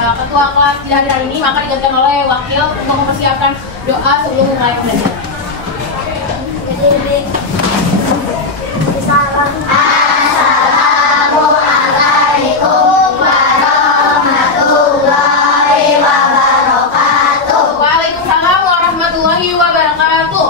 ketua kelas tidak hadir hari ini, maka digantikan oleh wakil untuk mempersiapkan doa sebelum mulai pembelajaran. Assalamualaikum warahmatullahi wabarakatuh. Waalaikumsalam warahmatullahi wabarakatuh.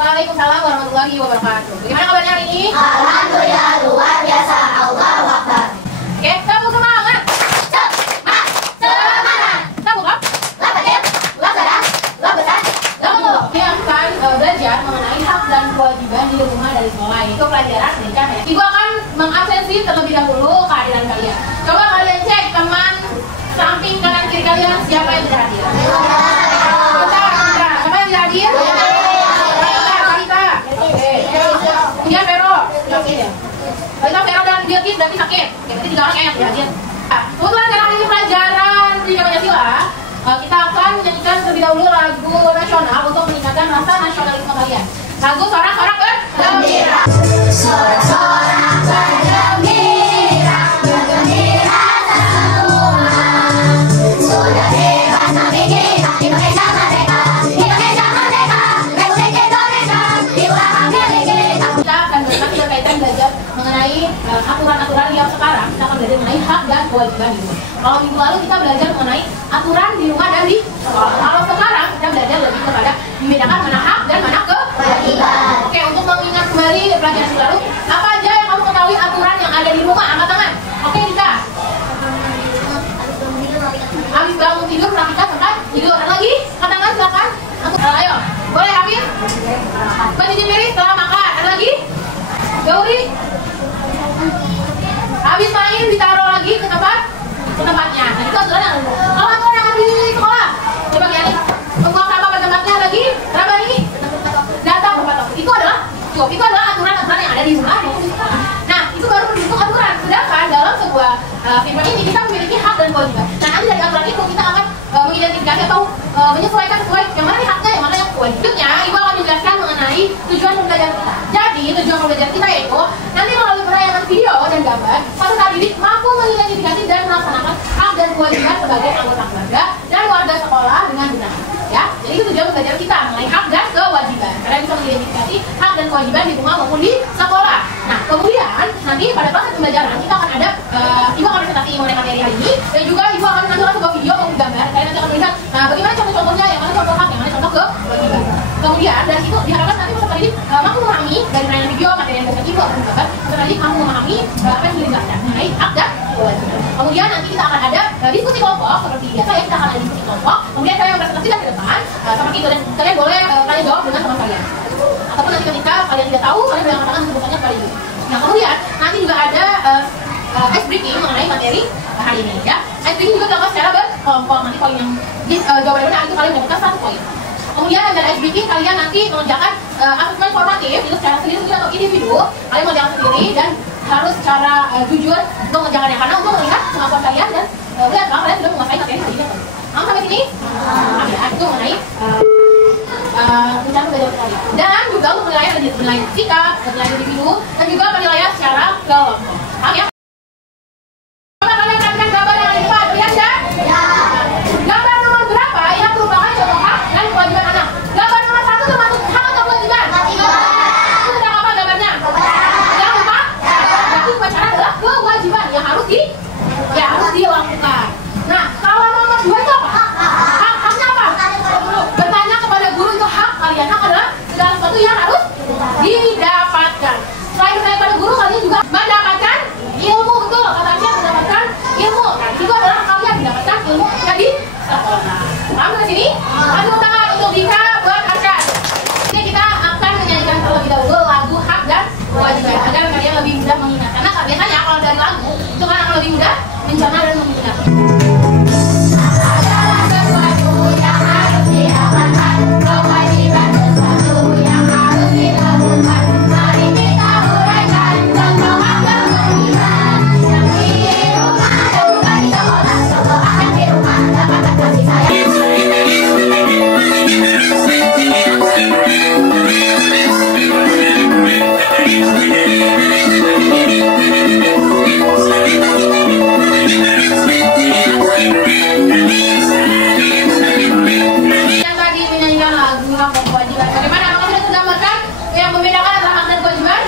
Waalaikumsalam warahmatullahi wabarakatuh. Bagaimana kabarnya hari ini? Alhamdulillah luar biasa. Allahu Akbar. Oke, kamu semangat. Semangat. Kamu kok? Lah kecil, lah sedang, lah besar. Kamu dia akan belajar mengenai hak dan kewajiban di rumah dari sekolah. Itu pelajaran pendidikan ya. Ibu akan mengabsensi terlebih dahulu kehadiran kalian. Coba kalian cek teman samping kanan kiri kalian siapa yang tidak hadir. Bentar. Siapa yang tidak hadir? Kemudian Vero, Kalita, Vero dan Bilkis berarti sakit. Berarti 3 orang yang tidak hadir. Kebetulan karena ini pelajaran Pendidikan Pancasila, kita akan menyanyikan terlebih dahulu lagu nasional untuk meningkatkan rasa nasionalisme kalian. Lagu sorak-sorak bergembira. Sorak-sorak bergembira, bergembira semua. Sudah dewasa kita, Indonesia merdeka, Indonesia merdeka, Republik Indonesia, itulah hak milik kita. Kita akan berkaitan belajar mengenai aturan-aturan yang sekarang. Kita akan belajar mengenai hak dan kewajiban di rumah. Kalau minggu lalu kita belajar mengenai aturan di rumah dan di sekolah. Kalau sekarang kita belajar lebih kepada membedakan mana hak dan mana kewajiban. Oke, untuk mengingat kembali pelajaran lalu, apa aja yang kamu ketahui aturan yang ada di rumah? Angkat tangan. Oke, Dika. Habis bangun tidur, rapikan sampai tidur. Ada lagi? Angkat tangan, silakan. Ayo, boleh Habib? Mencuci piring setelah makan. Ada lagi? Gauri? Habis main ditaruh lagi ke tempatnya. Nah, itu aturan yang ada. Kalau aturan yang ada di sekolah, coba lihat nih. Membuang sampah pada tempatnya lagi. Berapa ini? Datang tempat. Itu adalah aturan-aturan yang ada di rumah maupun di sekolah. Nah, itu baru bentuk aturan. Sedangkan dalam sebuah firman ini kita memiliki hak dan kewajiban. Nah, nanti dari aturan itu kita akan mengidentifikasi atau menyesuaikan sesuai yang mana haknya, yang mana yang kewajibannya. Ibu akan menjelaskan mengenai tujuan pembelajaran kita. Jadi, tujuan pembelajaran kita yaitu nanti melalui penayangan video dan gambar, peserta didik mampu mengidentifikasi dan melaksanakan hak dan kewajiban sebagai anggota keluarga dan warga sekolah dengan benar. Ya, jadi itu tujuan pembelajaran kita mengenai hak dan kewajiban. Karena bisa mengidentifikasi hak dan kewajiban di rumah maupun di sekolah. Nah, kemudian nanti pada proses pembelajaran kita akan ada ibu akan presentasi mengenai materi hari ini dan juga ibu akan menonton sebuah video maupun gambar. Kalian nanti akan melihat, nah bagaimana contoh-contohnya, yang mana contoh hak, yang mana contoh kewajiban. Kemudian dari situ diharapkan nanti peserta didik mampu memahami dari tayangan video materi yang ibu akan gambar. Peserta didik mampu memahami apa yang sudah dijelaskan mengenai hak dan kewajiban. Kemudian nanti kita akan ada diskusi kelompok seperti biasa ya, kita akan ada diskusi kelompok. Kemudian saya presentasikan ke depan seperti itu dan kalian boleh kalian jawab dengan teman kalian. Ataupun nanti ketika kalian tidak tahu, kalian boleh angkat tangan untuk bertanya kepada ibu. Nah, kemudian nanti juga ada ice breaking mengenai materi hari ini ya. Ice breaking juga dilakukan secara berkelompok. Nanti poin yang jawaban benar itu kalian mendapatkan 1 poin. Kemudian dari ice breaking kalian nanti mengerjakan asesmen formatif itu secara sendiri atau individu. Kalian mengerjakan sendiri dan harus secara jujur untuk mengerjakannya karena untuk melihat kemampuan kalian dan melihat bahwa kalian sudah menguasai materi hari ini. Kamu sampai sini? Ya, itu mengenai rencana belajar kalian. Dan juga untuk penilaian sikap, penilaian individu, dan juga penilaian secara kelompok. Paham ya? Coba kalian perhatikan gambar yang ada di depan, lihat ya? Ya. Gambar nomor berapa yang merupakan contoh hak dan kewajiban anak? Gambar nomor 1 termasuk hak atau kewajiban? Kewajiban. Itu tentang apa gambarnya? Jangan lupa. Berarti upacara adalah kewajiban yang harus dilakukan. Nah, kalau nomor 2 itu apa? Haknya apa? Bertanya kepada guru itu hak kalian. Hak adalah segala sesuatu yang harus didapatkan. Selain bertanya kepada guru, kalian juga mendapatkan ilmu. Betul, kata Aceh, mendapatkan ilmu. Nah, itu adalah hak kalian, mendapatkan ilmu dari sekolah. Paham ke sini? Tepuk tangan untuk Dika buat Aceh. Jadi kita akan menyanyikan terlebih dahulu lagu hak dan kewajiban agar kalian lebih mudah yang lebih mudah mencerna dan mengingat. Adalah sesuatu yang harus diamalkan, kewajiban sesuatu yang harus dilakukan. Mari kita uraikan tentang hak kewajiban yang di rumah dan juga di sekolah. Contoh anak di rumah dapatkan kasih sayang. Yang tadi menyanyikan lagu hak dan kewajiban. Bagaimana? Apakah sudah tergambarkan yang membedakan antara hak dan kewajiban?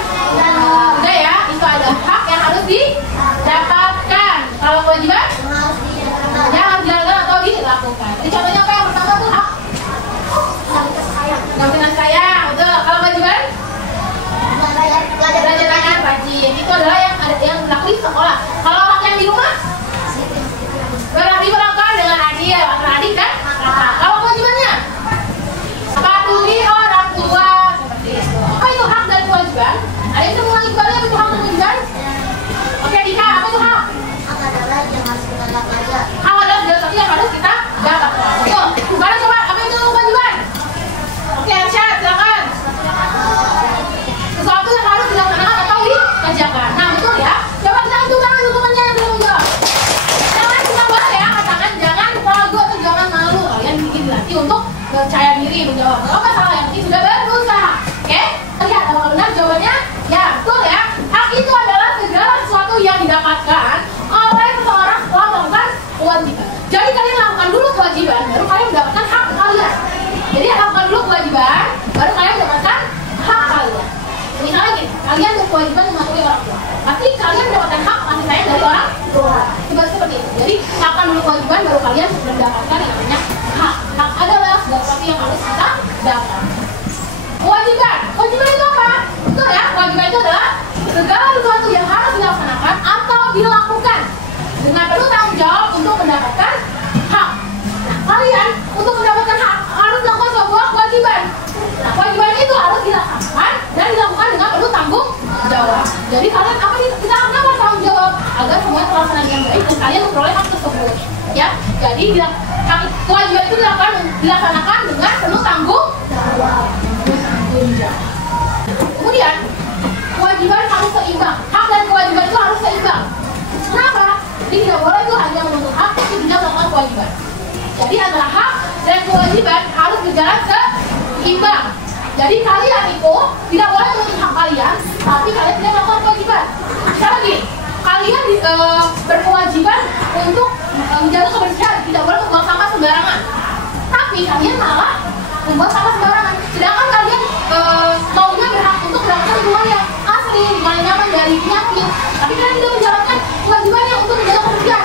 Sudah ya, itu ada hak yang harus didapatkan. Kalau kewajiban, yang harus dilakukan atau dilakukan. Jadi contohnya apa yang pertama tuh hak? Dengan sayang, betul. Kalau kewajiban? Belajar rajin. Itu adalah yang ada yang berlaku di sekolah. Kalau hak yang di rumah? Diperlakukan dengan adil, antara adik dan kakak. Kalau kewajibannya? Patuhi orang tua, seperti itu. Apa itu hak dan kewajiban? Ada yang bisa mengulangi kembali apa itu hak dan kewajiban? Oke, Dika, apa itu hak? Hak adalah yang harus kita dapatkan. Hak adalah sesuatu yang harus kita dapatkan. Betul. Sekarang coba, apa itu kewajiban? Oke, Arsyad, silakan. Sesuatu yang harus dilaksanakan atau dikerjakan. Nah, betul ya. Coba kita hitung tangan teman-temannya yang belum menjawab. Jangan kita bahas ya, katakan jangan ragu atau jangan malu. Kalian bikin dilatih untuk percaya diri menjawab. Kalau nggak salah, yang penting sudah berusaha. Oke? Lihat, apakah benar jawabannya? Ya, betul ya. Hak itu adalah segala sesuatu yang didapatkan oleh seseorang setelah melakukan kewajiban. Jadi kalian lakukan dulu kewajiban, baru kalian mendapatkan hak kalian. Jadi lakukan dulu kewajiban, baru kalian mendapatkan hak kalian. Misalnya gini, kalian berkewajiban mematuhi orang tua, tapi kalian mendapatkan hak kasih sayang dari orang tua. Seperti itu. Jadi lakukan dulu kewajiban, baru kalian mendapatkan yang namanya hak. Hak adalah segala sesuatu yang harus kita dapat. Kewajiban itu apa? Betul ya, kewajiban itu adalah segala sesuatu yang harus dilaksanakan atau dilakukan dengan penuh tanggung jawab untuk mendapatkan hak. Nah, kalian untuk mendapatkan hak harus melakukan sebuah kewajiban. Nah, kewajiban itu harus dilaksanakan dan dilakukan dengan penuh tanggung jawab. Jadi kalian apa nih? Kita kenapa tanggung jawab agar semuanya terlaksana dengan baik dan kalian memperoleh hak tersebut. Ya, jadi kewajiban itu dilaksanakan dengan penuh tanggung jawab. Kemudian kewajiban harus seimbang. Hak dan kewajiban itu harus seimbang. Kenapa? Jadi tidak boleh itu hanya menuntut hak tapi tidak melakukan kewajiban. Jadi antara hak dan kewajiban harus berjalan seimbang. Jadi kalian itu tidak boleh menuntut hak kalian, tapi kalian tidak melakukan kewajiban. Sekali lagi, kalian berkewajiban untuk menjaga kebersihan, tidak boleh membuang sampah sembarangan. Tapi kalian malah membuang sampah sembarangan. Sedangkan kalian maunya berhak untuk mendapatkan lingkungan yang asli, lingkungan yang nyaman dari penyakit. Tapi kalian tidak menjalankan kewajibannya untuk menjaga kebersihan.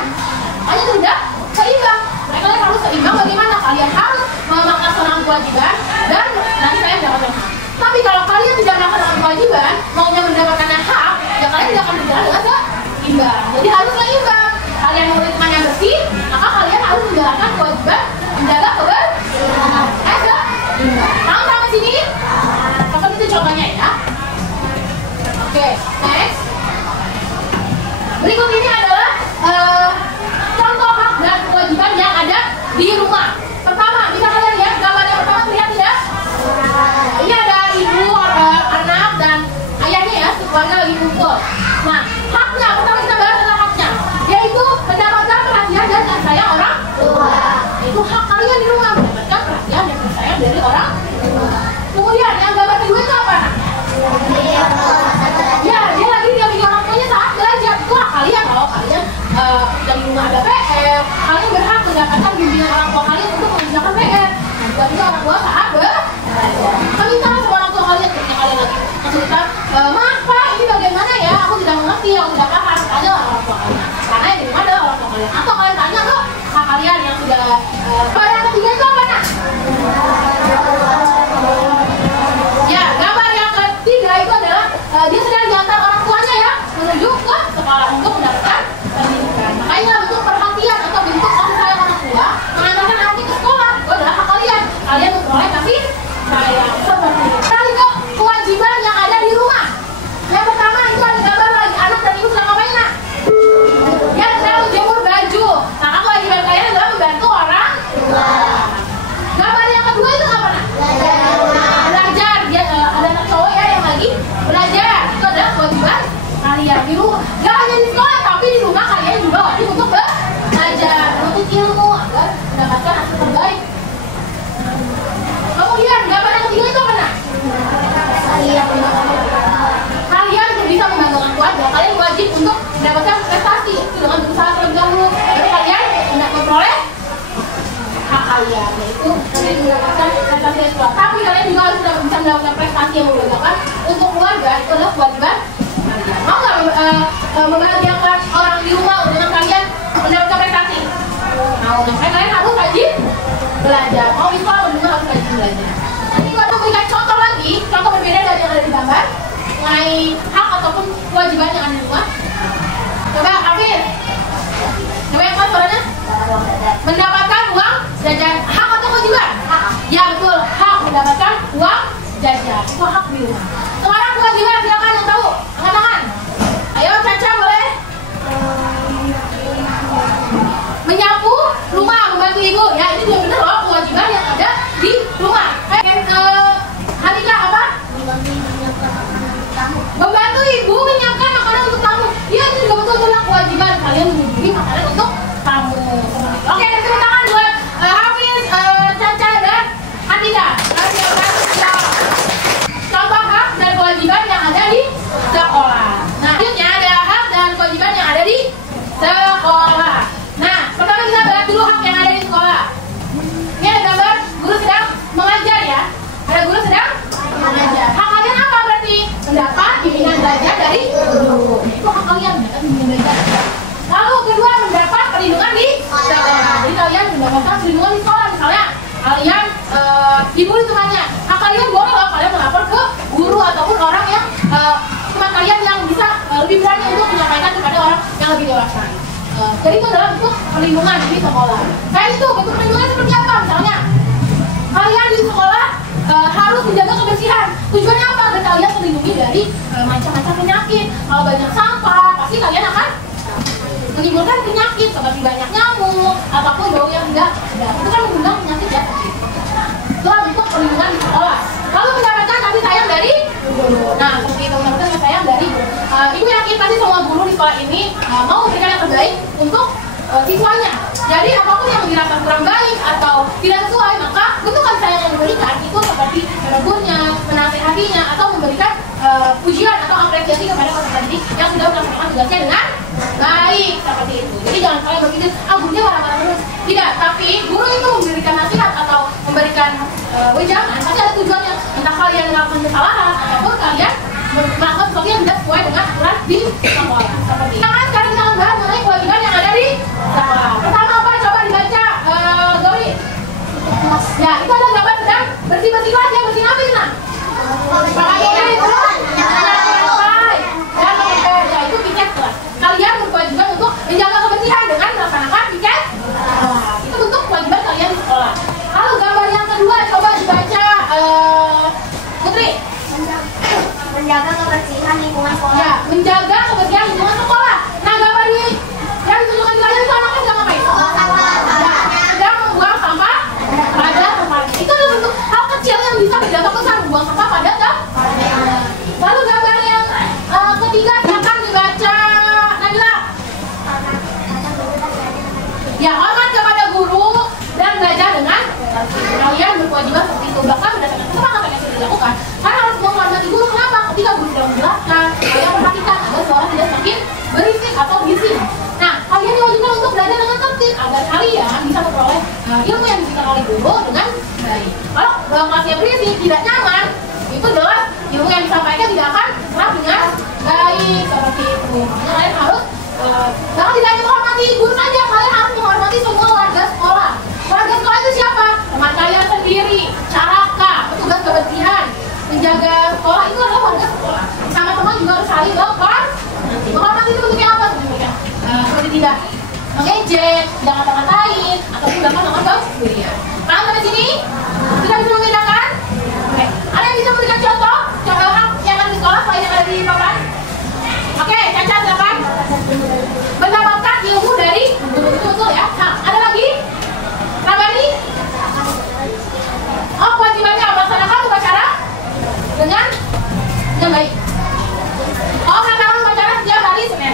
Hanya tidak seimbang. Mereka kalian harus seimbang. Bagaimana? Kalian harus melaksanakan kewajiban dan nanti kalian mendapatkan hak. Tapi kalau kalian tidak melaksanakan kewajiban, maunya mendapatkan hak, ya kalian tidak akan berjalan dengan seimbang. Jadi harus seimbang. Kalian mau lingkungan yang bersih, maka kalian harus menjalankan kewajiban menjaga kebersihan. Paham sampai sini? Seperti itu contohnya ya. Oke, next. Berikut ini adalah contoh hak dan kewajiban yang ada di rumah. Pertama, bisa kalian lihat gambar yang pertama, terlihat tidak? Ini ada ibu, anak, dan ayahnya ya, keluarga lagi kumpul. Nah, haknya, pertama kita bahas tentang haknya, yaitu mendapatkan perhatian dan kasih sayang orang tua. Itu hak kalian di rumah, mendapatkan perhatian dan kasih sayang dari orang tua. Kemudian yang gambar kedua itu apa? Ya, dia lagi diambil orang tuanya saat belajar. Itu hak kalian. Kalau kalian dari rumah ada PR, kalian berhak mendapatkan bimbingan orang tua kalian untuk mengerjakan PR. Dan juga orang tua saat belajar. Minta sama orang tua kalian ketika kalian lagi kesulitan, maaf Pak, ini bagaimana ya? Aku tidak mengerti, aku tidak paham. Tanya orang tua kalian. Karena yang di rumah adalah orang tua kalian. Atau kalian tanya loh, hak kalian yang sudah. Yang ketiga itu apa nak? Ya, gambar yang ketiga itu adalah dia sedang diantar orang tuanya ya menuju ke sekolah untuk mendapatkan pendidikan. Makanya bentuk perhatian atau bentuk kasih sayang orang tua mengantarkan anak ke sekolah itu adalah hak kalian. Kalian memperoleh kasih sayang seperti itu. Kali ke kewajiban yang ada di rumah. Yang pertama itu ada gambar lagi anak dan ibu sedang ngapain nak? Gak hanya di sekolah, tapi di rumah kalian juga wajib untuk belajar, menuntut ilmu agar mendapatkan hasil terbaik. Kemudian gambar yang ketiga itu apa nak? Kalian bisa membanggakan keluarga. Kalian wajib untuk mendapatkan prestasi itu dengan berusaha terlebih dahulu. Agar kalian tidak memperoleh hak kalian, yaitu mendapatkan prestasi dari sekolah. Tapi kalian juga harus bisa mendapatkan prestasi yang membanggakan untuk keluarga. Itu adalah kewajiban kalian. Mau nggak membahagiakan orang di rumah dengan kalian mendapatkan prestasi? Mau? Makanya kalian harus rajin belajar. Mau di sekolah juga harus rajin belajar. Nanti aku berikan contoh lagi, contoh berbeda dari yang ada di gambar mengenai hak ataupun kewajiban yang ada di rumah. Coba Afir, coba yang pas suaranya. Mendapatkan uang jajan, hak atau kewajiban? Ya betul, hak mendapatkan uang jajan, itu hak di rumah. Sekarang kewajiban, silakan yang tahu, angkat tangan. Ayo Caca boleh. Menyapu rumah, membantu ibu. Ya ini juga benar loh, kewajiban yang ada di rumah. Hanika apa? Membantu ibu menyiapkan makanan untuk tamu. Ya itu juga betul adalah kewajiban kalian mengunjungi makanan untuk tamu. Oke, tepuk tangan buat Hafiz, Caca dan Hanika. Contoh hak dan kewajiban yang ada di sekolah. Nah, selanjutnya ada hak dan kewajiban yang ada di sekolah. Nah, pertama kita bahas dulu hak yang ada di sekolah. Ini ada gambar guru sedang mengajar ya. Ada guru sedang mengajar. Hak kalian apa berarti? Mendapat bimbingan belajar dari guru. Itu hak kalian, mendapat bimbingan belajar. Lalu kedua, mendapat perlindungan di sekolah. Jadi kalian mendapatkan perlindungan di sekolah. Misalnya kalian dibully temannya, hak kalian boleh loh kalian melapor ke guru ataupun orang yang teman kalian yang bisa lebih berani untuk menyampaikan kepada orang yang lebih dewasa. Jadi itu adalah bentuk perlindungan di sekolah. Kayak itu bentuk perlindungan seperti apa? Misalnya kalian di sekolah harus menjaga kebersihan. Tujuannya apa? Agar kalian terlindungi dari macam-macam penyakit. Kalau banyak sampah, pasti kalian akan menimbulkan penyakit seperti banyak nyamuk ataupun bau yang tidak sedap. Itu kan mengundang penyakit ya. Itulah bentuk perlindungan di sekolah. Lalu mendapatkan kasih sayang dari guru. Nah, seperti itu mendapatkan kasih sayang dari guru. Ibu yakin pasti semua guru di sekolah ini mau memberikan yang terbaik untuk siswanya. Jadi apapun yang dirasa kurang baik atau tidak sesuai, maka bentuk kasih sayang yang diberikan itu seperti menegurnya, menasihatinya, atau memberikan pujian atau apresiasi kepada peserta didik yang sudah melaksanakan tugasnya dengan baik, seperti itu. Jadi jangan kalian berpikir, gurunya marah-marah terus. Tidak, tapi guru itu memberikan nasihat atau memberikan wejangan, pasti ada tujuannya. Entah kalian melakukan kesalahan ataupun kalian melakukan sesuatu yang tidak sesuai dengan aturan di sekolah. Seperti itu. Nah, sekarang kita akan bahas mengenai kewajiban yang ada di sekolah. Pertama apa? Coba dibaca, Gauri. Ya, itu ada gambar sedang bersih-bersih kelas ya, bersih apa itu? Pakai itu. Ya, itu piket kelas. Kalian berkewajiban untuk menjaga kebersihan dengan melaksanakan piket. Itu bentuk kewajiban kalian di sekolah. Lalu gambar yang kedua coba dibaca, Putri. Menjaga kebersihan lingkungan sekolah. Ya, menjaga kebersihan lingkungan sekolah. Nah, gambar ini yang ditunjukkan di kalian itu anaknya sedang ngapain? Sedang membuang sampah pada tempat. Itu adalah bentuk hal kecil yang bisa berdampak besar, membuang sampah pada tempat. Lalu gambar yang ketiga silakan dibaca, Nabila. Ya, hormat kepada guru dan belajar dengan kalian berkewajiban seperti itu. Bahkan berdasarkan kesepakatan yang sudah dilakukan, kalian harus menghormati guru. Kenapa? Ketika guru sedang menjelaskan, kalian perhatikan agar suara tidak semakin berisik atau bising. Nah, kalian diwajibkan untuk belajar dengan tertib agar kalian bisa memperoleh ilmu yang diberikan oleh guru dengan baik. Kalau kelasnya berisik, tidak nyaman, itu jelas ilmu yang disampaikan tidak akan serap dengan baik, seperti itu. Makanya kalian harus bahkan tidak hanya menghormati guru saja, kalian harus menghormati semua warga sekolah. Warga sekolah itu siapa? Teman kalian sendiri, caraka, petugas kebersihan, menjaga sekolah, itu adalah warga sekolah. Sama teman juga harus saling menghormati itu bentuknya apa sebenarnya? Seperti tidak mengejek, tidak ngata-ngatain, ataupun bahkan menganggap dirinya. Paham sampai sini? Sudah bisa membedakan? Oke. Ada yang bisa memberikan contoh hak yang ada di sekolah selain yang ada di papan? Oke, Caca silakan. Mendapatkan ilmu dari guru, itu betul ya. Nah, ada lagi? Rabani? Oh, kewajibannya melaksanakan upacara dengan baik. Oh, melaksanakan upacara setiap hari Senin.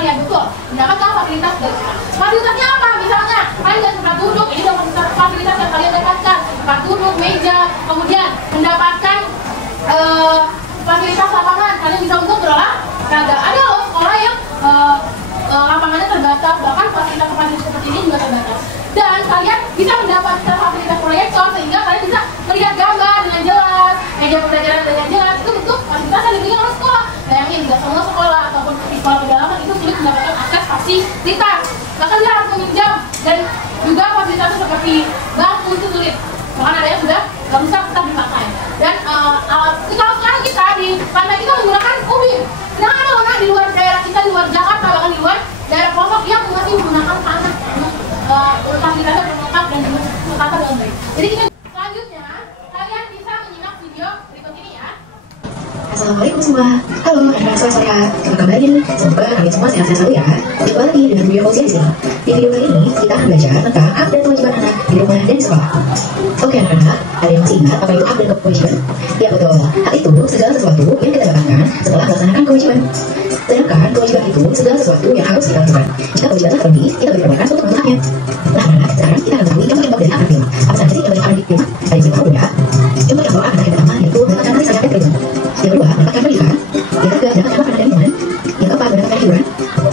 kalian, betul. Mendapatkan fasilitas dari sekolah. Fasilitasnya apa? Misalnya, kalian dan tempat duduk, ini adalah fasilitas yang kalian dapatkan. Tempat duduk, meja, kemudian mendapatkan fasilitas lapangan. Kalian bisa untuk berolahraga. Ada loh sekolah yang lapangannya terbatas, bahkan fasilitas seperti ini juga terbatas. Dan kalian bisa mendapatkan fasilitas proyektor sehingga kalian bisa melihat gambar dengan jelas, meja pembelajaran dengan jelas. Itu bentuk fasilitas yang diberikan oleh sekolah. Bayangin, tidak semua sekolah ataupun di sekolah pedalaman itu sulit mendapatkan akses fasilitas. Bahkan dia harus meminjam, dan juga fasilitasnya seperti bangku itu sulit. Bahkan ada yang sudah nggak bisa tetap dipakai. Dan kalau sekarang kita di pantai kita menggunakan ubin. Nah, ada orang di luar daerah kita, di luar Jakarta, bahkan di luar daerah pelosok yang masih menggunakan tanah. Fasilitasnya berlengkap dan tertata dengan baik. Jadi ini selanjutnya kalian bisa menyimak video berikut ini ya. Assalamualaikum semua. Halo, anak-anak sehat. Apa kabarnya? Semoga kalian semua sehat-sehat selalu ya. Jumpa lagi dengan video Fauziah di sini. Di video kali ini kita akan belajar tentang hak dan kewajiban anak di rumah dan di sekolah. Oke anak-anak, ada yang masih ingat apa itu hak dan kewajiban? Ya betul. Hak itu segala sesuatu yang kita dapatkan setelah melaksanakan kewajiban. Sedangkan kewajiban itu segala sesuatu yang harus kita lakukan. Jika kewajiban telah terpenuhi, kita berikan untuk memenuhi haknya. Nah, anak-anak, sekarang kita akan mengetahui contoh-contoh dari hak anak film. Apa saja sih contoh-contoh anak film? Ada yang satu ya. Contoh-contoh anak yang pertama yaitu mendapatkan kasih sayang dan kerinduan. Yang kedua, mendapatkan pendidikan. Yang ketiga, mendapatkan makanan dan minuman. Yang keempat, mendapatkan hiburan.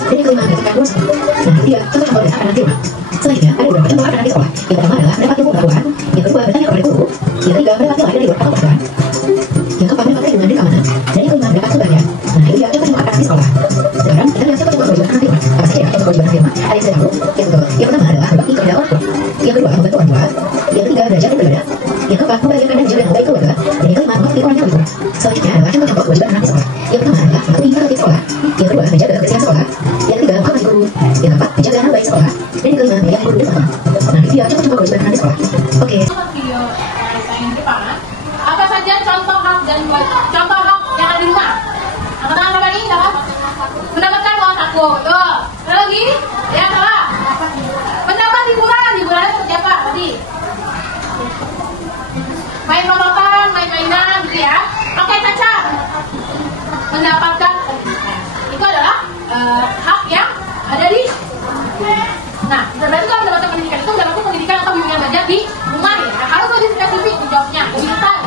Dan yang kelima, mendapatkan luas. Nah, itu dia contoh-contoh dari hak anak film. Selanjutnya, ada beberapa contoh hak anak di sekolah. Yang pertama adalah mendapat ilmu pengetahuan. Yang kedua, bertanya kepada guru. Yang ketiga, mendapat nilai dari luar atau peraturan. Yang keempat, mendapat perlindungan dan keamanan. Dan yang kelima, mendapat kebahagiaan. Nah, itu dia contoh-contoh hak anak di sekolah. Sekarang kita lihat contoh kewajiban anak firman. Apa saja ya contoh kewajiban anak firman? Ada yang sudah tahu. Yang pertama adalah berbakti kepada orang tua. Yang kedua, membantu orang tua. Yang ketiga, belajar dan beribadah. Yang keempat, membahagiakan dan menjaga yang baik keluarga. Dan yang kelima, mengikuti orang yang baik. Selanjutnya adalah contoh-contoh kewajiban anak di sekolah. Yang pertama adalah mematuhi tata tertib sekolah. Yang kedua, menjaga kebersihan sekolah. Yang ketiga, menghormati guru. Yang keempat, menjaga anak baik sekolah. Dan yang kelima, menjaga guru dan teman. Nah, itu dia contoh-contoh kewajiban anak di sekolah. Oke. Video yang depan, apa saja contoh hak dan contoh hak yang ada di rumah? Angkat tangan apa nih? Mendapatkan uang saku. Tuh. Ada lagi? Ya salah. Mendapat hiburan. Hiburannya seperti apa tadi? Main nonton, main-mainan gitu ya. Oke, Caca. Mendapatkan itu adalah hak yang ada di. Nah, berarti kalau mendapatkan pendidikan itu mendapatkan pendidikan atau bimbingan belajar di rumah ya. Harus lebih spesifik dijawabnya, lebih detail.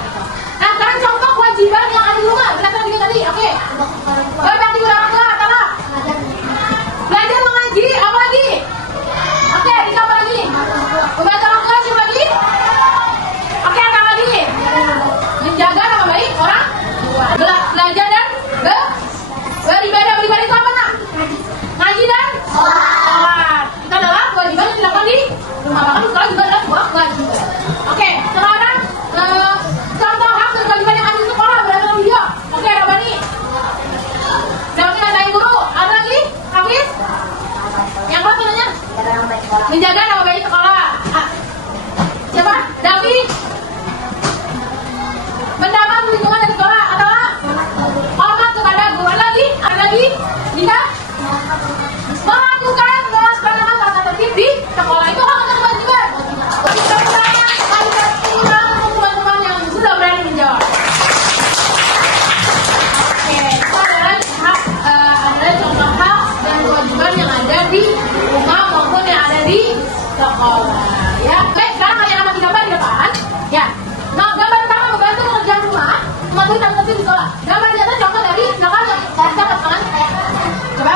Nah, sekarang contoh kewajiban yang ada di rumah. Berdasarkan video tadi, oke. Berbakti kepada orang tua, salah. Belajar mengaji, apa lagi? Oke, kita apa lagi? Membantu orang tua, siapa lagi? Oke, apa lagi? Menjaga nama baik orang tua. Belajar dan beribadah. Beribadah itu apa, nak? Ngaji dan sholat. Itu adalah kewajiban yang dilakukan di rumah. Bahkan di sekolah juga adalah sebuah kewajiban. Oke, sekarang contoh hak dan kewajiban yang ada di sekolah berdasarkan video. Oke, ada apa nih? Dapat nilai guru. Ada lagi? Hafiz? Yang apa namanya? Menjaga nama baik sekolah. Siapa? Davi? Mendapat perlindungan dari sekolah adalah hormat kepada guru. Ada lagi? Ada lagi? Bisa? Melakukan melaksanakan tata tertib di sekolah. Itu hak dan kewajiban. Kita percaya ada teman-teman yang sudah berani menjawab. Oke, itu adalah contoh hak dan kewajiban yang ada di rumah maupun yang ada di sekolah. Ya, baik. Sekarang kalian amati gambar di depan. Ya. Nah, gambar pertama membantu pekerjaan rumah, mematuhi tata tertib di sekolah. Gambar di atas contoh dari silakan dapat tangan. Coba